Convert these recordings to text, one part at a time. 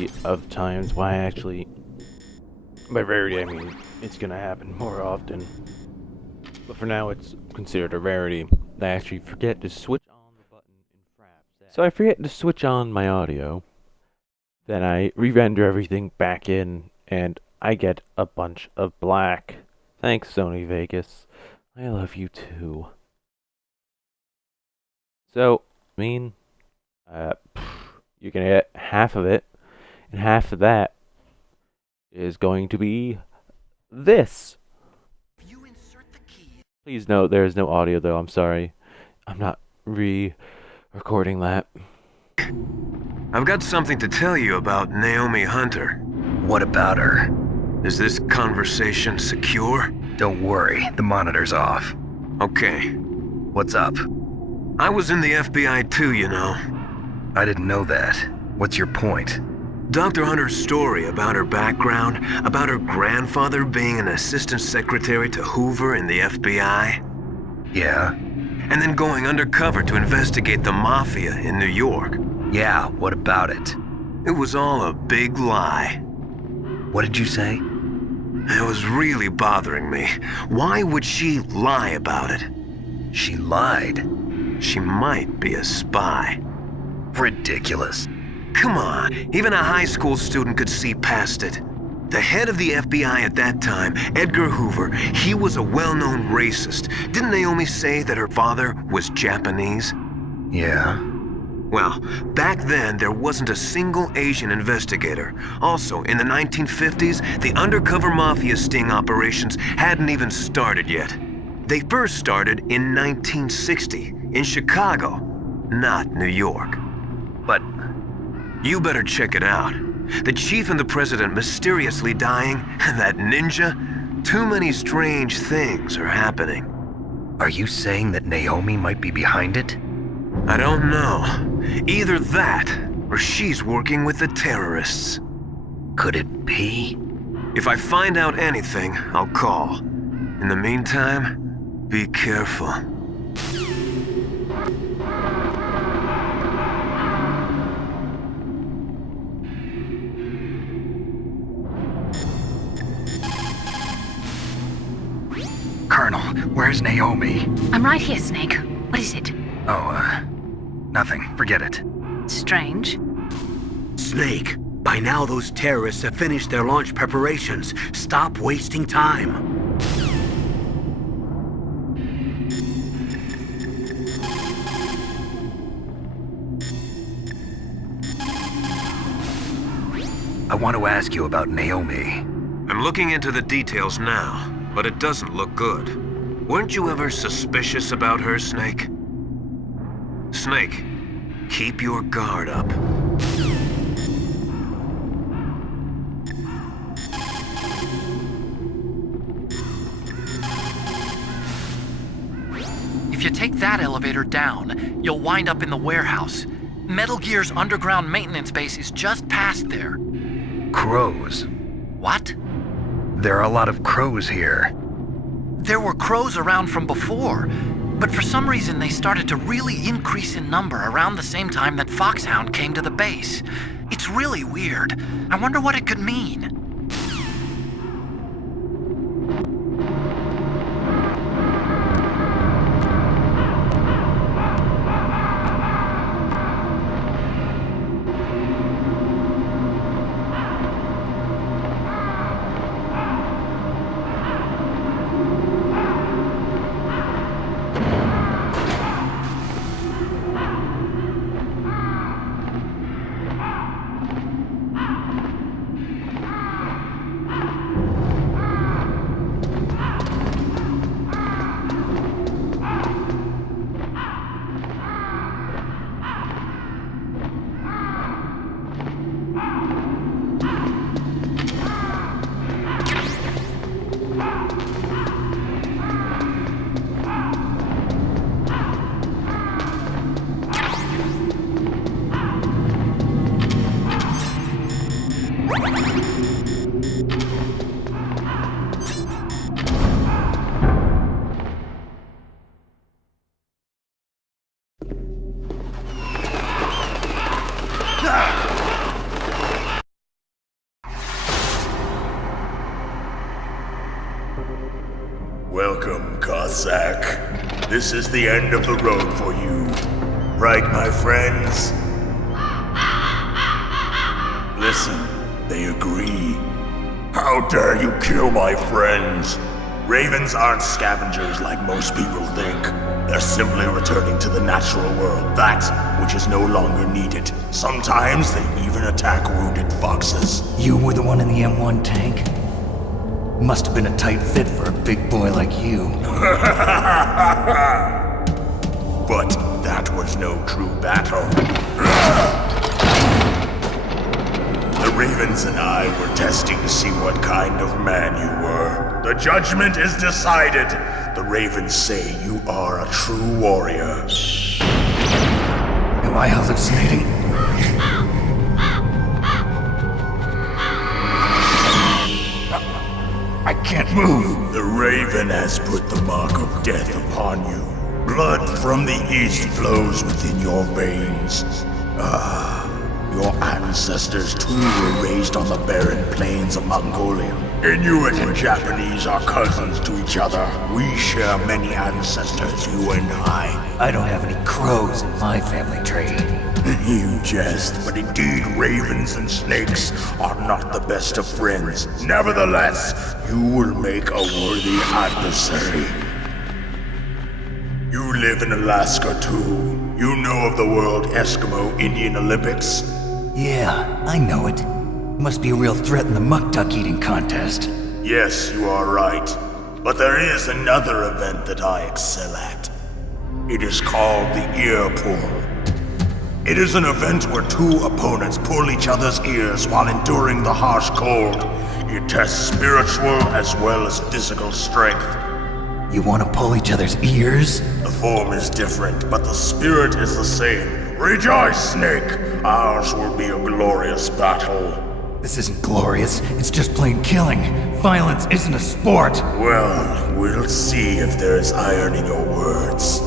rarity of times why by rarity I mean it's gonna happen more often. But for now it's considered a rarity that I actually forget to switch on the button in Fraps. So I forget to switch on my audio, then I re-render everything back in, and I get a bunch of black. Thanks, Sony Vegas. I love you too. So, uh, you're gonna get half of it, and half of that is going to be this. Please note there is no audio though, I'm sorry. I'm not re-recording that. I've got something to tell you about Naomi Hunter. What about her? Is this conversation secure? Don't worry, the monitor's off. Okay. What's up? I was in the FBI too, you know. I didn't know that. What's your point? Dr. Hunter's story about her background, about her grandfather being an assistant secretary to Hoover in the FBI. Yeah? And then going undercover to investigate the mafia in New York. Yeah, what about it? It was all a big lie. What did you say? It was really bothering me. Why would she lie about it? She lied? She might be a spy. Ridiculous. Come on, even a high school student could see past it. The head of the FBI at that time, Edgar Hoover, he was a well-known racist. Didn't Naomi say that her father was Japanese? Yeah. Well, back then there wasn't a single Asian investigator. Also, in the 1950s, the undercover mafia sting operations hadn't even started yet. They first started in 1960, in Chicago, not New York. But you better check it out. The chief and the president mysteriously dying, and that ninja? Too many strange things are happening. are you saying that Naomi might be behind it? I don't know. Either that, or she's working with the terrorists. Could it be? If I find out anything, I'll call. In the meantime, be careful. Colonel, where's Naomi? I'm right here, Snake. What is it? Oh, nothing. Forget it. Strange. Snake, by now those terrorists have finished their launch preparations. Stop wasting time. I want to ask you about Naomi. I'm looking into the details now, but it doesn't look good. Weren't you ever suspicious about her, Snake? Snake, keep your guard up. If you take that elevator down, you'll wind up in the warehouse. Metal Gear's underground maintenance base is just past there. Crows. What? There are a lot of crows here. There were crows around from before, but for some reason they started to really increase in number around the same time that Foxhound came to the base. It's really weird. I wonder what it could mean. Welcome, Cossack. This is the end of the road for you. Right, my friends? Listen, they agree. How dare you kill my friends? Ravens aren't scavengers like most people think. They're simply returning to the natural world, that which is no longer needed. Sometimes they even attack wounded foxes. You were the one in the M1 tank? Must have been a tight fit for a big boy like you. But that was no true battle. The Ravens and I were testing to see what kind of man you were. The judgment is decided. The Ravens say you are a true warrior. Am I hallucinating? I can't move. The Raven has put the mark of death upon you. Blood from the east flows within your veins. Your ancestors too were raised on the barren plains of Mongolia. Inuit and Japanese are cousins to each other. We share many ancestors, you and I. I don't have any crows in my family tree. You jest, but indeed ravens and snakes are not the best of friends. Nevertheless, you will make a worthy adversary. You live in Alaska too. You know of the World Eskimo Indian Olympics? Yeah, I know it. Must be a real threat in the muck duck eating contest. Yes, you are right. But there is another event that I excel at. It is called the ear pull. It is an event where two opponents pull each other's ears while enduring the harsh cold. It tests spiritual as well as physical strength. You want to pull each other's ears? The form is different, but the spirit is the same. Rejoice, Snake! Ours will be a glorious battle. This isn't glorious, it's just plain killing. Violence isn't a sport. Well, we'll see if there's iron in your words.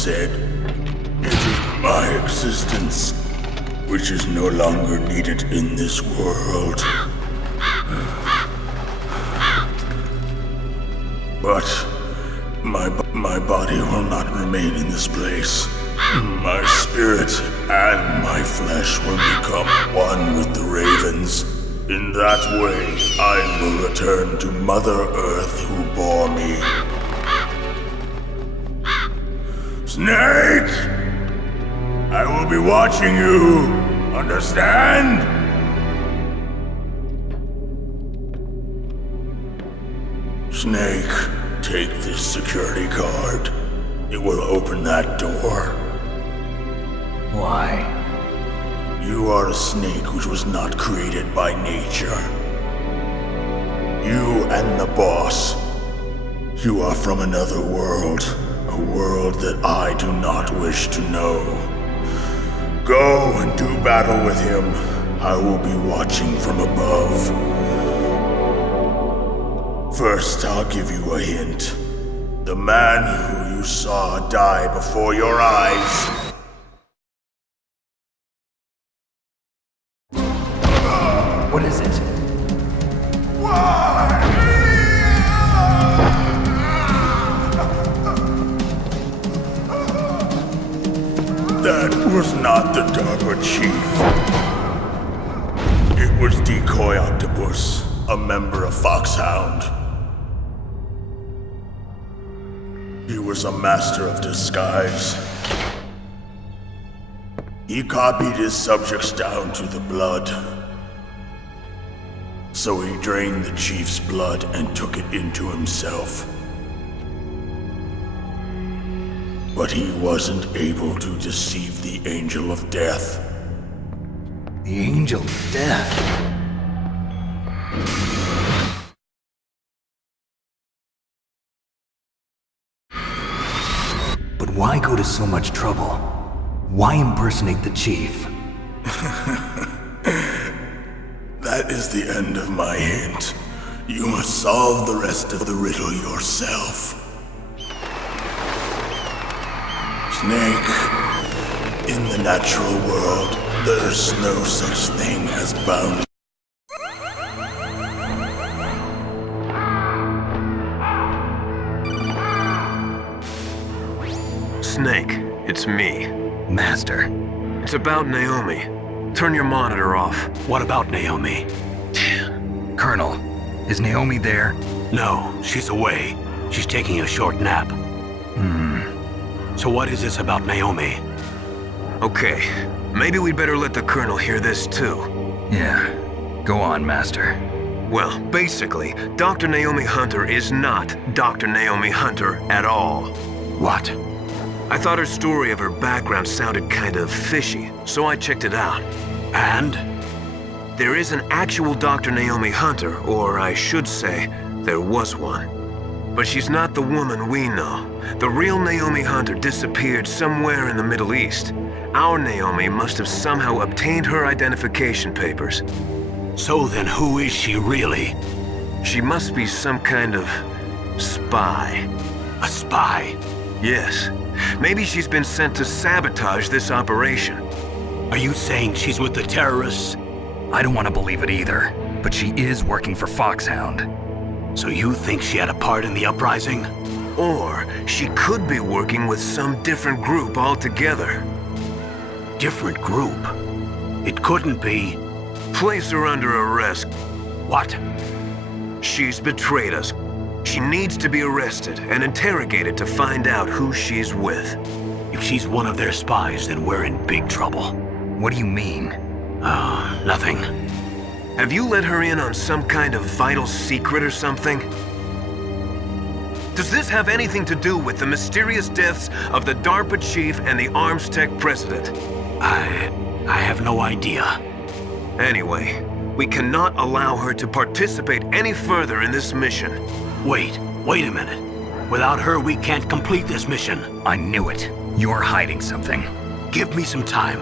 said. It is my existence, which is no longer needed in this world. But my body will not remain in this place. My spirit and my flesh will become one with the ravens. In that way, I will return to Mother Earth who bore me. Snake! I will be watching you. Understand? Snake, take this security card. It will open that door. Why? You are a snake which was not created by nature. You and the boss. You are from another world. A world that I do not wish to know. Go and do battle with him. I will be watching from above. First, I'll give you a hint. The man who you saw die before your eyes. What is it? That was not the DARPA chief. It was Decoy Octopus, a member of Foxhound. He was a master of disguise. He copied his subjects down to the blood. So he drained the chief's blood and took it into himself. But he wasn't able to deceive the Angel of Death. The Angel of Death. But why go to so much trouble? Why impersonate the chief? That is the end of my hint. You must solve the rest of the riddle yourself. Snake, in the natural world, there's no such thing as bounty. Snake, it's me. Master. It's about Naomi. Turn your monitor off. What about Naomi? Colonel, is Naomi there? No, she's away. She's taking a short nap. So what is this about Naomi? Okay, maybe we'd better let the Colonel hear this too. Yeah. Go on, Master. Well, basically, Dr. Naomi Hunter is not Dr. Naomi Hunter at all. What? I thought her story of her background sounded kind of fishy, so I checked it out. And? There is an actual Dr. Naomi Hunter, or I should say, there was one. But she's not the woman we know. The real Naomi Hunter disappeared somewhere in the Middle East. Our Naomi must have somehow obtained her identification papers. So then who is she really? She must be some kind of spy. A spy? Yes. Maybe she's been sent to sabotage this operation. Are you saying she's with the terrorists? I don't want to believe it either, but she is working for Foxhound. So you think she had a part in the uprising? Or she could be working with some different group altogether. Different group? It couldn't be. Place her under arrest. What? She's betrayed us. She needs to be arrested and interrogated to find out who she's with. If she's one of their spies, then we're in big trouble. What do you mean? Nothing. Have you let her in on some kind of vital secret or something? Does this have anything to do with the mysterious deaths of the DARPA chief and the Arms Tech president? I have no idea. Anyway, we cannot allow her to participate any further in this mission. Wait a minute. Without her, we can't complete this mission. I knew it. You're hiding something. Give me some time.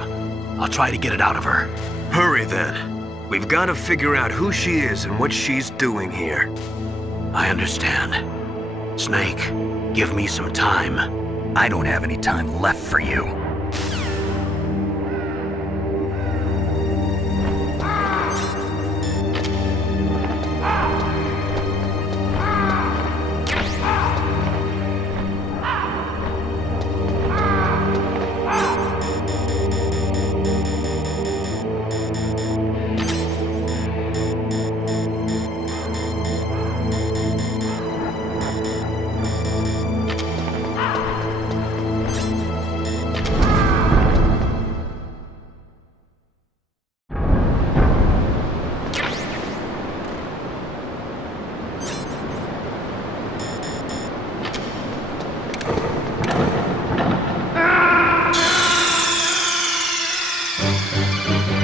I'll try to get it out of her. Hurry then. We've got to figure out who she is and what she's doing here. I understand. Snake, give me some time. I don't have any time left for you.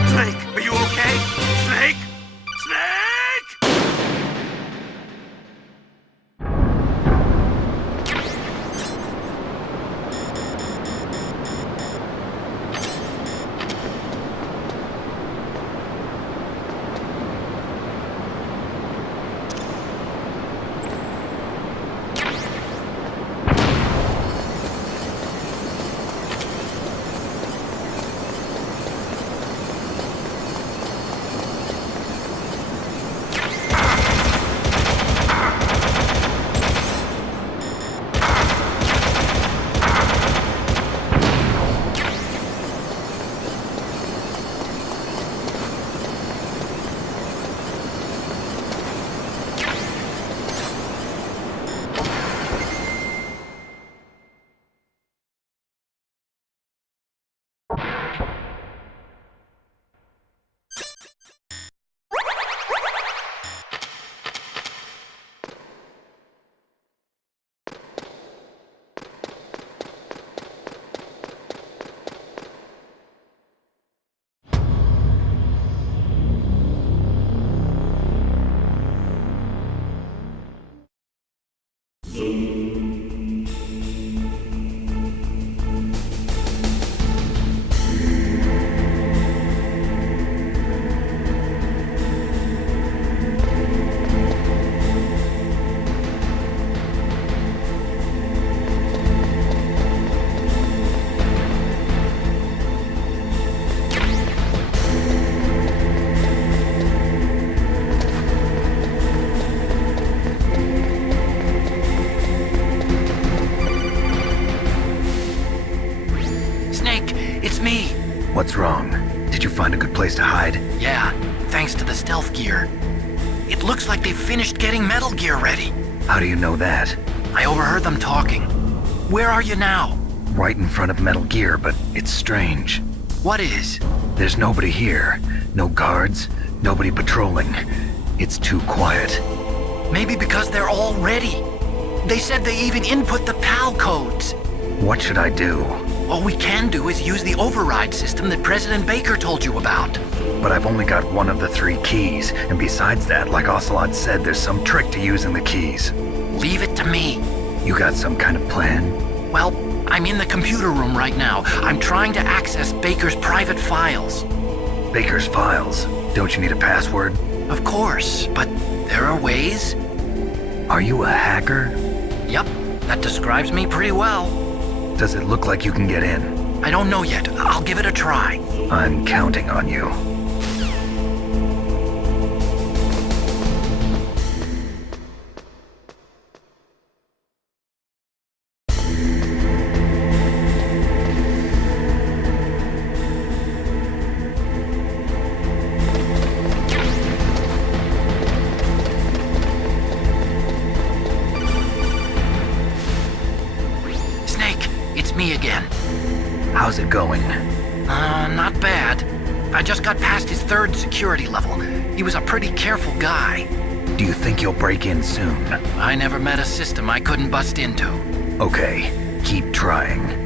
Snake, are you okay? Snake? Snake! What's wrong? Did you find a good place to hide? Yeah, thanks to the stealth gear. It looks like they've finished getting Metal Gear ready. How do you know that? I overheard them talking. Where are you now? Right in front of Metal Gear, but it's strange. What is? There's nobody here. No guards, nobody patrolling. It's too quiet. Maybe because they're all ready. They said they even input the PAL codes. What should I do? All we can do is use the override system that President Baker told you about. But I've only got one of the 3 keys, and besides that, like Ocelot said, there's some trick to using the keys. Leave it to me. You got some kind of plan? Well, I'm in the computer room right now. I'm trying to access Baker's private files. Baker's files? Don't you need a password? Of course, but there are ways. Are you a hacker? Yep, that describes me pretty well. Does it look like you can get in? I don't know yet. I'll give it a try. I'm counting on you. Me again. How's it going? Not bad. I just got past his 3rd security level. He was a pretty careful guy. Do you think you'll break in soon? I never met a system I couldn't bust into. Okay, keep trying.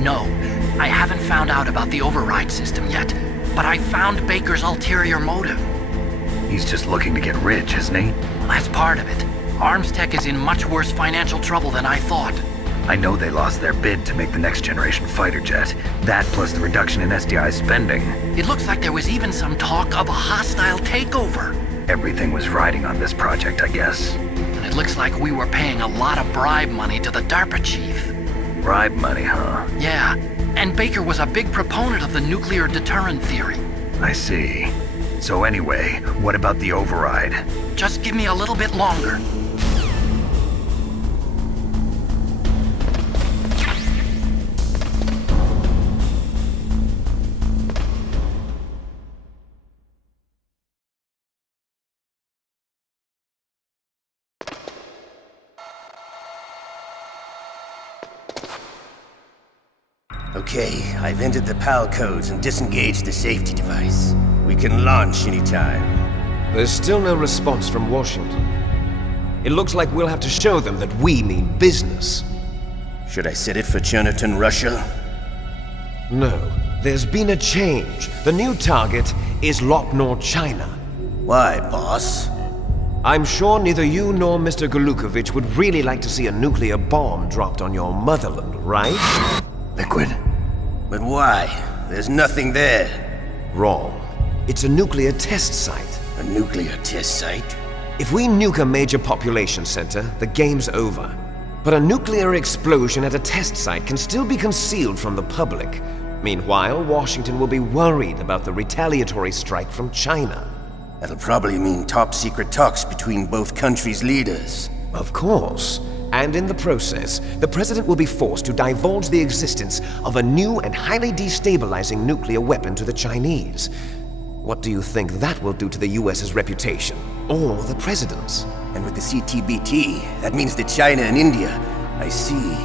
No, I haven't found out about the override system yet, but I found Baker's ulterior motive. He's just looking to get rich, isn't he? Well, that's part of it. Arms Tech is in much worse financial trouble than I thought. I know they lost their bid to make the next generation fighter jet. That plus the reduction in SDI spending. It looks like there was even some talk of a hostile takeover. Everything was riding on this project, I guess. And it looks like we were paying a lot of bribe money to the DARPA chief. Bribe money, huh? Yeah, and Baker was a big proponent of the nuclear deterrent theory. I see. So anyway, what about the override? Just give me a little bit longer. Okay, I've entered the PAL codes and disengaged the safety device. We can launch anytime. There's still no response from Washington. It looks like we'll have to show them that we mean business. Should I set it for Chernobyl, Russia? No, there's been a change. The new target is Lopnor, China. Why, boss? I'm sure neither you nor Mr. Golukovich would really like to see a nuclear bomb dropped on your motherland, right? Liquid. But why? There's nothing there. Wrong. It's a nuclear test site. A nuclear test site? If we nuke a major population center, the game's over. But a nuclear explosion at a test site can still be concealed from the public. Meanwhile, Washington will be worried about the retaliatory strike from China. That'll probably mean top-secret talks between both countries' leaders. Of course. And in the process, the President will be forced to divulge the existence of a new and highly destabilizing nuclear weapon to the Chinese. What do you think that will do to the US's reputation? Or the President's? And with the CTBT, that means that China and India. I see.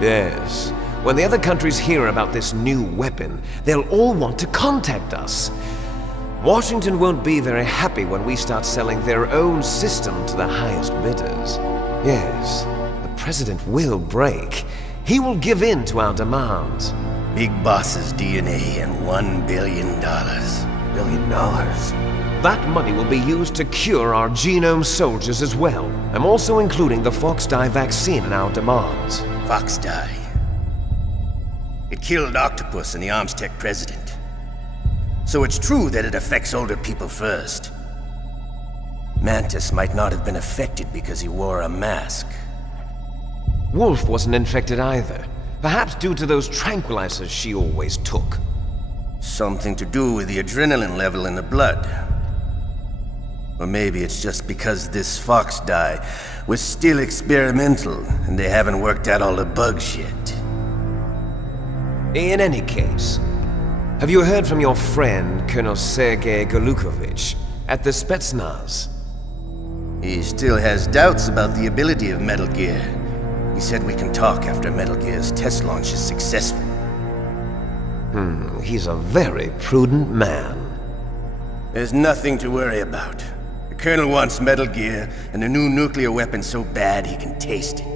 Yes. When the other countries hear about this new weapon, they'll all want to contact us. Washington won't be very happy when we start selling their own system to the highest bidders. Yes, the President will break. He will give in to our demands. Big Boss's DNA and $1 billion. $1 billion? That money will be used to cure our genome soldiers as well. I'm also including the Fox-Die vaccine in our demands. Fox-Die? It killed Octopus and the Arms Tech president. So it's true that it affects older people first. Mantis might not have been affected because he wore a mask. Wolf wasn't infected either. Perhaps due to those tranquilizers she always took. Something to do with the adrenaline level in the blood. Or maybe it's just because this Fox-Die was still experimental and they haven't worked out all the bugs yet. In any case, have you heard from your friend, Colonel Sergei Golukovich, at the Spetsnaz? He still has doubts about the ability of Metal Gear. He said we can talk after Metal Gear's test launch is successful. He's a very prudent man. There's nothing to worry about. The Colonel wants Metal Gear and a new nuclear weapon so bad he can taste it.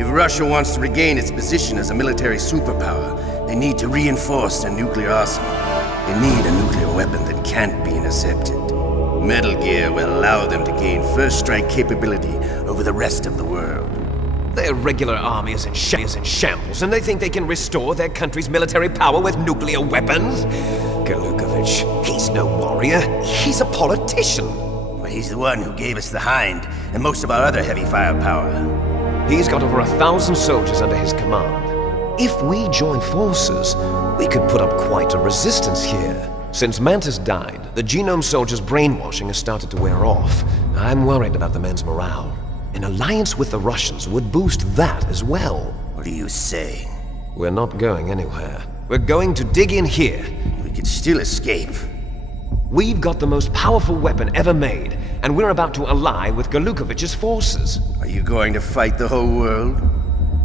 If Russia wants to regain its position as a military superpower, they need to reinforce their nuclear arsenal. They need a nuclear weapon that can't be intercepted. Metal Gear will allow them to gain first strike capability over the rest of the world. Their regular army is in shambles, and they think they can restore their country's military power with nuclear weapons? Golukovich, he's no warrior. He's a politician. Well, he's the one who gave us the Hind and most of our other heavy firepower. He's got over 1,000 soldiers under his command. If we join forces, we could put up quite a resistance here. Since Mantis died, the genome soldiers' brainwashing has started to wear off. I'm worried about the men's morale. An alliance with the Russians would boost that as well. What are you saying? We're not going anywhere. We're going to dig in here. We could still escape. We've got the most powerful weapon ever made, and we're about to ally with Golukovich's forces. Are you going to fight the whole world?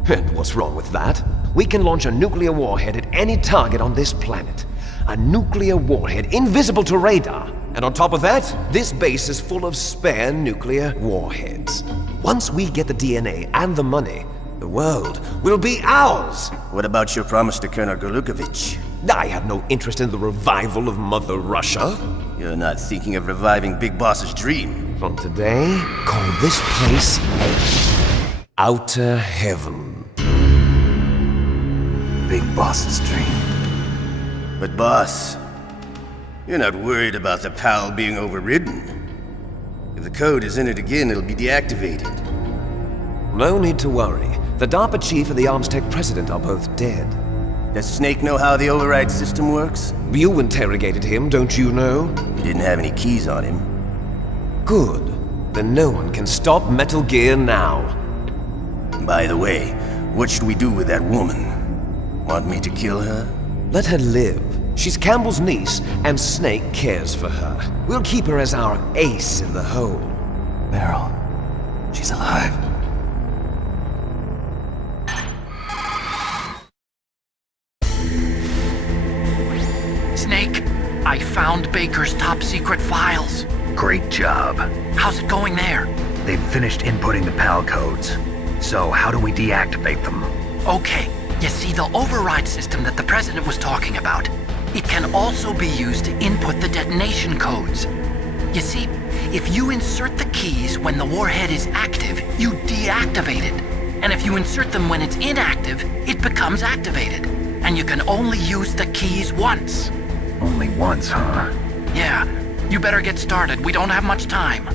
And what's wrong with that? We can launch a nuclear warhead at any target on this planet. A nuclear warhead invisible to radar. And on top of that, this base is full of spare nuclear warheads. Once we get the DNA and the money, the The world will be ours! What about your promise to Colonel Golukovich? I have no interest in the revival of Mother Russia. You're not thinking of reviving Big Boss's dream. From today, call this place Outer Heaven. Big Boss's dream. But boss, you're not worried about the PAL being overridden. If the code is in it again, it'll be deactivated. No need to worry. The DARPA chief and the Armstech president are both dead. Does Snake know how the override system works? You interrogated him, don't you know? He didn't have any keys on him. Good. Then no one can stop Metal Gear now. By the way, what should we do with that woman? Want me to kill her? Let her live. She's Campbell's niece, and Snake cares for her. We'll keep her as our ace in the hole. Meryl, she's alive. Snake, I found Baker's top secret files. Great job. How's it going there? They've finished inputting the PAL codes. So how do we deactivate them? Okay, you see the override system that the president was talking about? It can also be used to input the detonation codes. You see, if you insert the keys when the warhead is active, you deactivate it. And if you insert them when it's inactive, it becomes activated. And you can only use the keys once. Only once, huh? Yeah, you better get started. We don't have much time.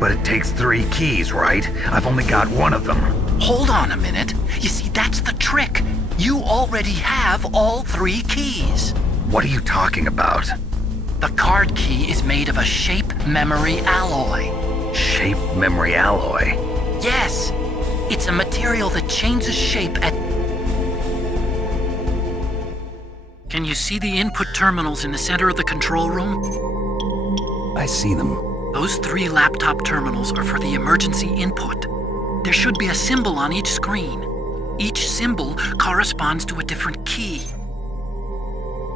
But it takes 3 keys, right? I've only got 1 of them. Hold on a minute. You see, that's the trick. You already have all 3 keys. What are you talking about? The card key is made of a shape memory alloy. Shape memory alloy? Yes. It's a material that changes shape at... Can you see the input terminals in the center of the control room? I see them. Those 3 laptop terminals are for the emergency input. There should be a symbol on each screen. Each symbol corresponds to a different key.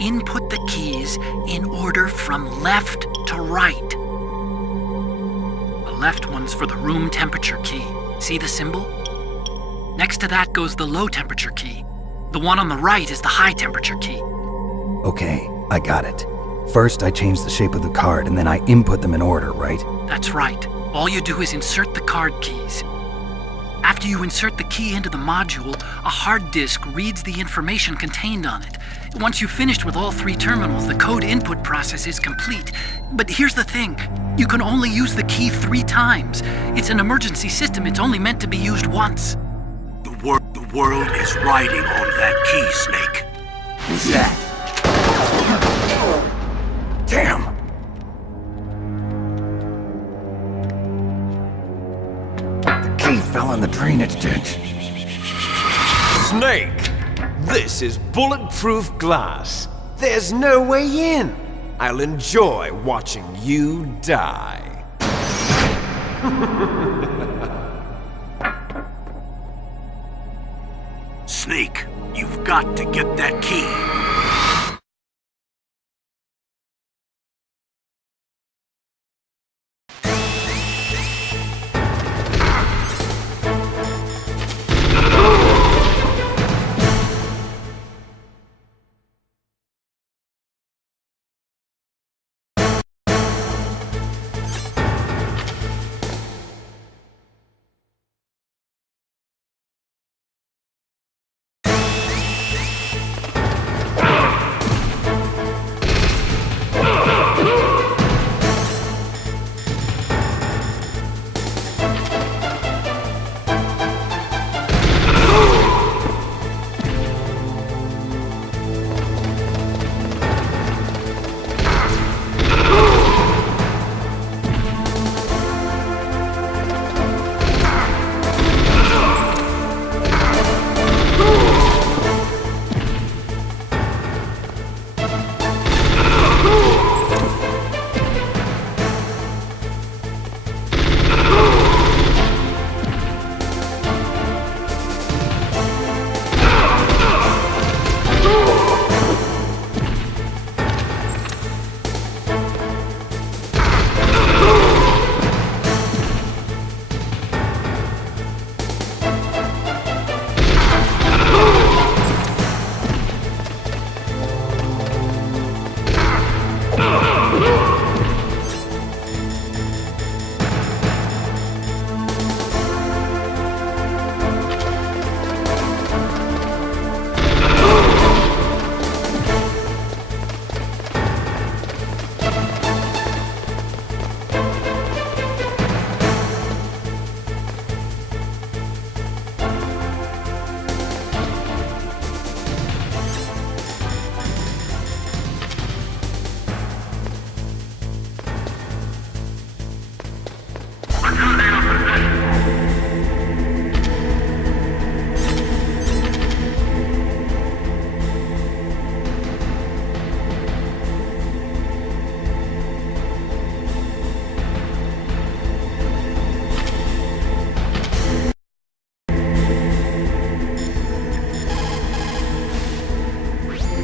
Input the keys in order from left to right. The left one's for the room temperature key. See the symbol? Next to that goes the low temperature key. The one on the right is the high temperature key. Okay, I got it. First, I change the shape of the card, and then I input them in order, right? That's right. All you do is insert the card keys. After you insert the key into the module, a hard disk reads the information contained on it. Once you've finished with all 3 terminals, the code input process is complete. But here's the thing. You can only use the key 3 times. It's an emergency system. It's only meant to be used once. The world is riding on that key, Snake. Who's that? Damn! The key fell in the drainage ditch. Snake! This is bulletproof glass. There's no way in. I'll enjoy watching you die. Snake, you've got to get that key.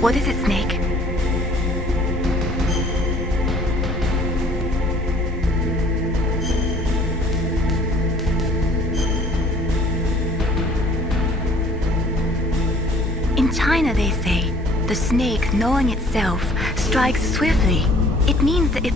What is it, Snake? In China, they say, the snake, knowing itself, strikes swiftly. It means that if